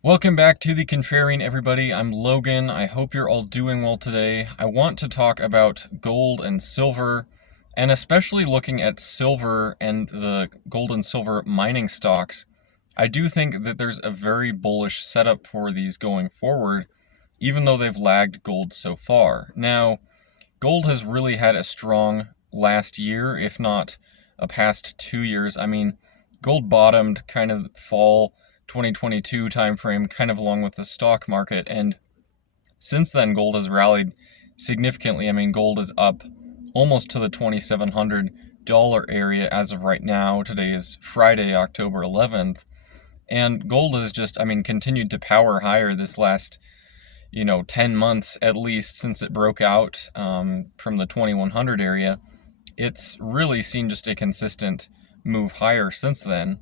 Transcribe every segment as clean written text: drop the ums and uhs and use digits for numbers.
Welcome back to the Contrarian, everybody. I'm Logan. I hope you're all doing well today. I want to talk about gold and silver, and especially looking at silver and the gold and silver mining stocks. I do think that there's a very bullish setup for these going forward, even though they've lagged gold so far. Now, gold has really had a strong last year, if not a past 2 years. I mean, gold bottomed kind of fall 2022 timeframe, kind of along with the stock market, and since then gold has rallied significantly. I mean, gold is up almost to the $2,700 area as of right now. Today is Friday, October 11th, and gold has just, I mean, continued to power higher this last 10 months at least since it broke out from the 2100 area. It's really seen just a consistent move higher since then.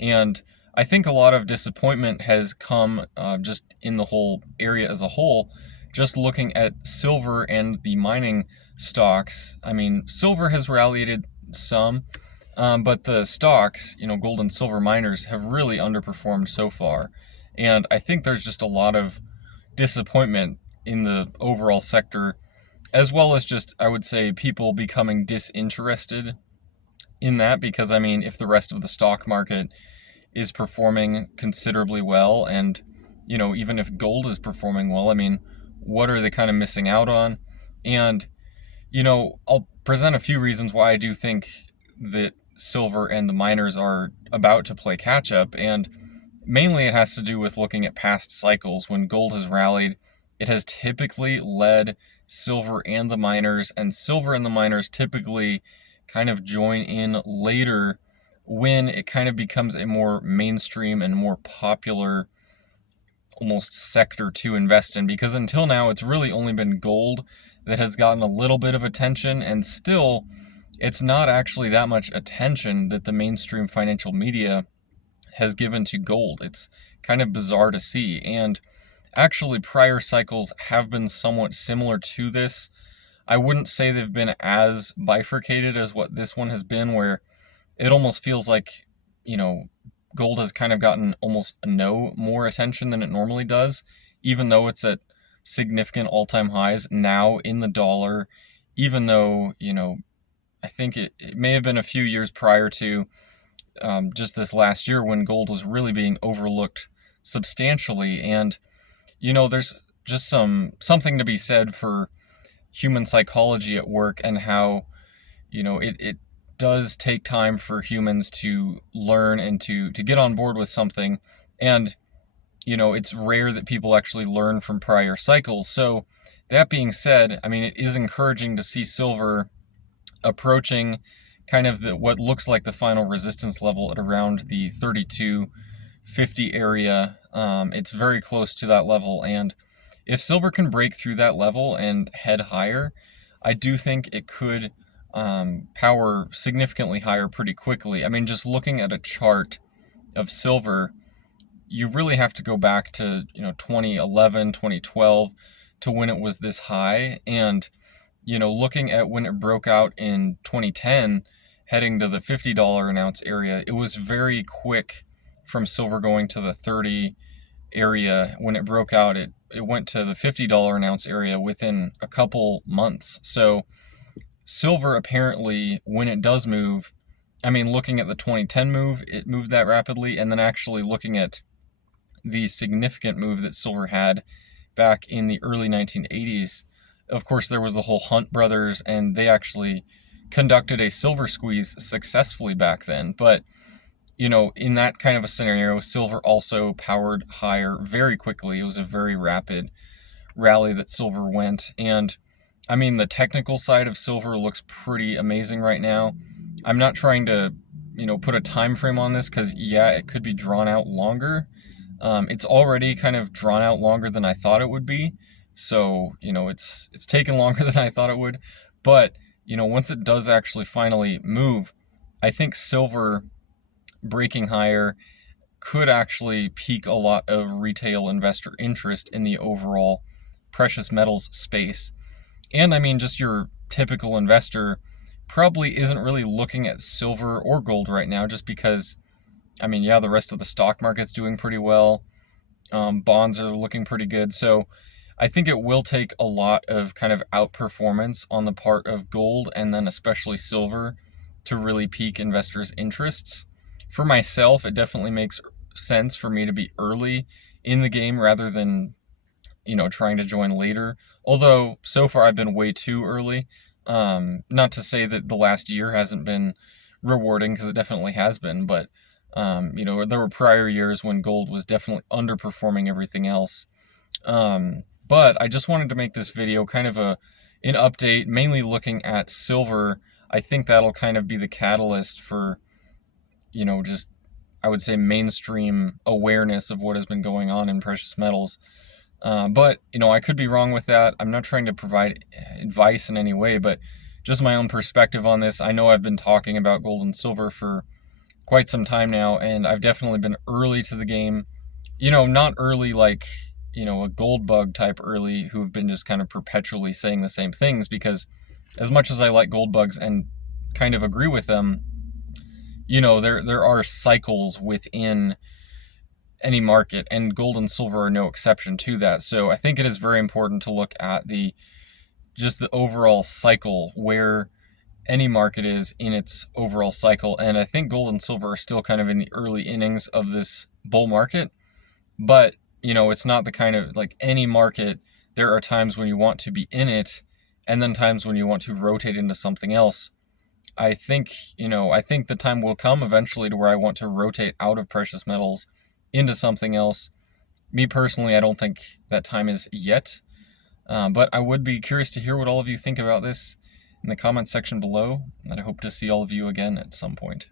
And I think a lot of disappointment has come just in the whole area as a whole, just looking at silver and the mining stocks. I mean, silver has rallied some, but the stocks, gold and silver miners, have really underperformed so far. And I think there's just a lot of disappointment in the overall sector, as well as just, I would say, people becoming disinterested in that because, I mean, if the rest of the stock market is performing considerably well and, even if gold is performing well, I mean, what are they kind of missing out on? And, I'll present a few reasons why I do think that silver and the miners are about to play catch up. And mainly it has to do with looking at past cycles. When gold has rallied, it has typically led silver and the miners, and silver and the miners typically kind of join in later when it kind of becomes a more mainstream and more popular almost sector to invest in, because until now it's really only been gold that has gotten a little bit of attention, and still it's not actually that much attention that the mainstream financial media has given to gold. It's kind of bizarre to see. And actually, prior cycles have been somewhat similar to this. I wouldn't say they've been as bifurcated as what this one has been, where it almost feels like, gold has kind of gotten almost no more attention than it normally does, even though it's at significant all-time highs now in the dollar, even though, I think it may have been a few years prior to just this last year when gold was really being overlooked substantially. And, there's just something to be said for human psychology at work, and how, it does take time for humans to learn and to get on board with something. And, it's rare that people actually learn from prior cycles. So that being said, I mean, it is encouraging to see silver approaching kind of what looks like the final resistance level at around the 3250 area. It's very close to that level, and if silver can break through that level and head higher, I do think it could power significantly higher pretty quickly. I mean, just looking at a chart of silver, you really have to go back to 2011, 2012 to when it was this high. And looking at when it broke out in 2010, heading to the $50 an ounce area, it was very quick from silver going to the 30 area. When it broke out, it went to the $50 an ounce area within a couple months. So silver, apparently, when it does move, I mean, looking at the 2010 move, it moved that rapidly, and then actually looking at the significant move that silver had back in the early 1980s, of course, there was the whole Hunt brothers, and they actually conducted a silver squeeze successfully back then. But, in that kind of a scenario, silver also powered higher very quickly. It was a very rapid rally that silver went. And, I mean, the technical side of silver looks pretty amazing right now. I'm not trying to, put a time frame on this because, yeah, it could be drawn out longer. It's already kind of drawn out longer than I thought it would be. So, it's taken longer than I thought it would. But, once it does actually finally move, I think silver breaking higher could actually pique a lot of retail investor interest in the overall precious metals space. And I mean, just your typical investor probably isn't really looking at silver or gold right now, just because, I mean, yeah, the rest of the stock market's doing pretty well. Bonds are looking pretty good. So I think it will take a lot of kind of outperformance on the part of gold and then especially silver to really pique investors' interests. For myself, it definitely makes sense for me to be early in the game rather than, trying to join later. Although so far I've been way too early. Not to say that the last year hasn't been rewarding, because it definitely has been, but there were prior years when gold was definitely underperforming everything else. But I just wanted to make this video kind of an update, mainly looking at silver. I think that'll kind of be the catalyst for, just, I would say, mainstream awareness of what has been going on in precious metals. But, I could be wrong with that. I'm not trying to provide advice in any way, but just my own perspective on this. I know I've been talking about gold and silver for quite some time now, and I've definitely been early to the game. Not early like, a gold bug type early who've been just kind of perpetually saying the same things, because as much as I like gold bugs and kind of agree with them, there are cycles within any market, and gold and silver are no exception to that. So I think it is very important to look at the overall cycle, where any market is in its overall cycle. And I think gold and silver are still kind of in the early innings of this bull market. But, it's not the kind of, like any market, there are times when you want to be in it and then times when you want to rotate into something else. I think the time will come eventually to where I want to rotate out of precious metals into something else. Me personally, I don't think that time is yet. But I would be curious to hear what all of you think about this in the comments section below, and I hope to see all of you again at some point.